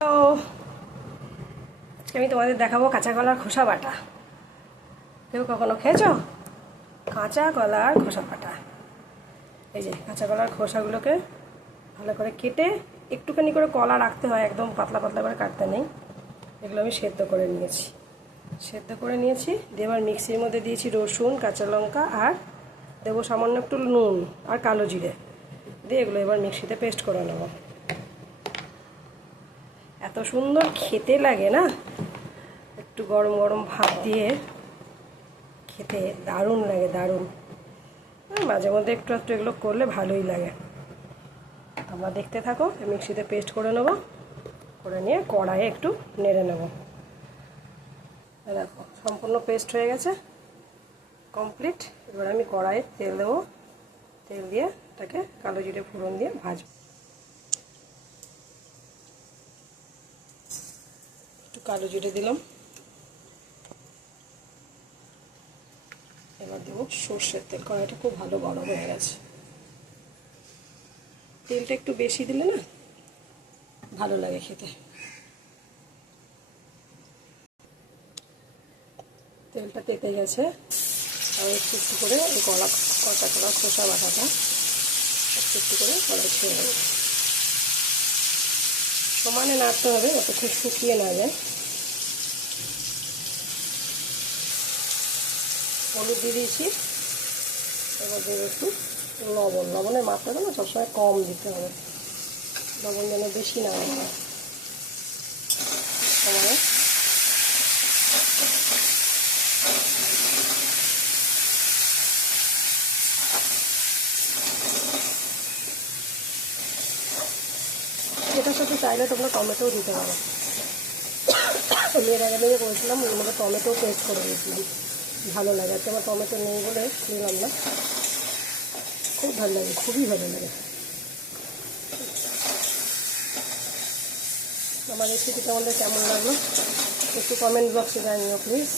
তো আজকে আমি তোমাদের দেখাবো কাঁচা কলার খোসা বাটা। কেউ কখনো খেয়েছো কাঁচা কলার খোসা বাটা? এই যে কাঁচা কলার খোসাগুলোকে ভালো করে কেটে একটুখানি করে কলা রাখতে হয়, একদম পাতলা পাতলা করে কাটতে নেই। এগুলো আমি সেদ্ধ করে নিয়েছি দিয়ে এবার মিক্সির মধ্যে দিয়েছি রসুন, কাঁচা লঙ্কা আর দেবো সামান্য একটু নুন আর কালো জিরে দিয়ে এগুলো এবার মিক্সিতে পেস্ট করে নেবো। এত সুন্দর খেতে লাগে না, একটু গরম গরম ভাত দিয়ে খেতে দারুণ লাগে, দারুণ। মাঝে মধ্যে একটু একটু এগুলো করলে ভালোই লাগে। তোমরা দেখতে থাকো, মিক্সিতে পেস্ট করে নেবো, করে নিয়ে কড়াইয়ে একটু নেড়ে নেব। দেখো সম্পূর্ণ পেস্ট হয়ে গেছে, কমপ্লিট। এবার আমি কড়াইয়ে তেল দেবো, তেল দিয়ে এটাকে কালো জিরে ফোড়ন দিয়ে ভাজবো। একটু কালো জিরে দিলাম, এবার দেবো সর্ষের তেল। কড়াইটা খুব ভালো গরম হয়ে গেছে। তেলটা একটু বেশি দিলে না ভালো লাগে খেতে। তেলটা তেতে গেছে, আর একটু একটু করে ওই কাঁচা কলা খোসা বাটাটা একটু একটু করে কড়াই ছেড়ে দেবো। সমানে নাড়তে হবে, যতক্ষণ শুকিয়ে না যায়। হলুদ দিয়ে দিয়েছি, এবার দেবো একটু লবণের মাত্রাটা না সবসময় কম দিতে হবে, লবণ যেন বেশি না হয়। সময় এটার সাথে চাইলে তোমরা টমেটোও দিতে পারো। আমি এর আগে ভেবে করেছিলাম, ওর মধ্যে টমেটো পেস্ট করে দিয়েছিলাম, ভালো লাগে। আজকে আমার টমেটো নেই বলে দিলাম না। খুব ভালো লাগে, খুবই ভালো লাগে। আমার রেসিপিটা আমাদের কেমন লাগলো একটু কমেন্ট বক্সে জানিও প্লিজ।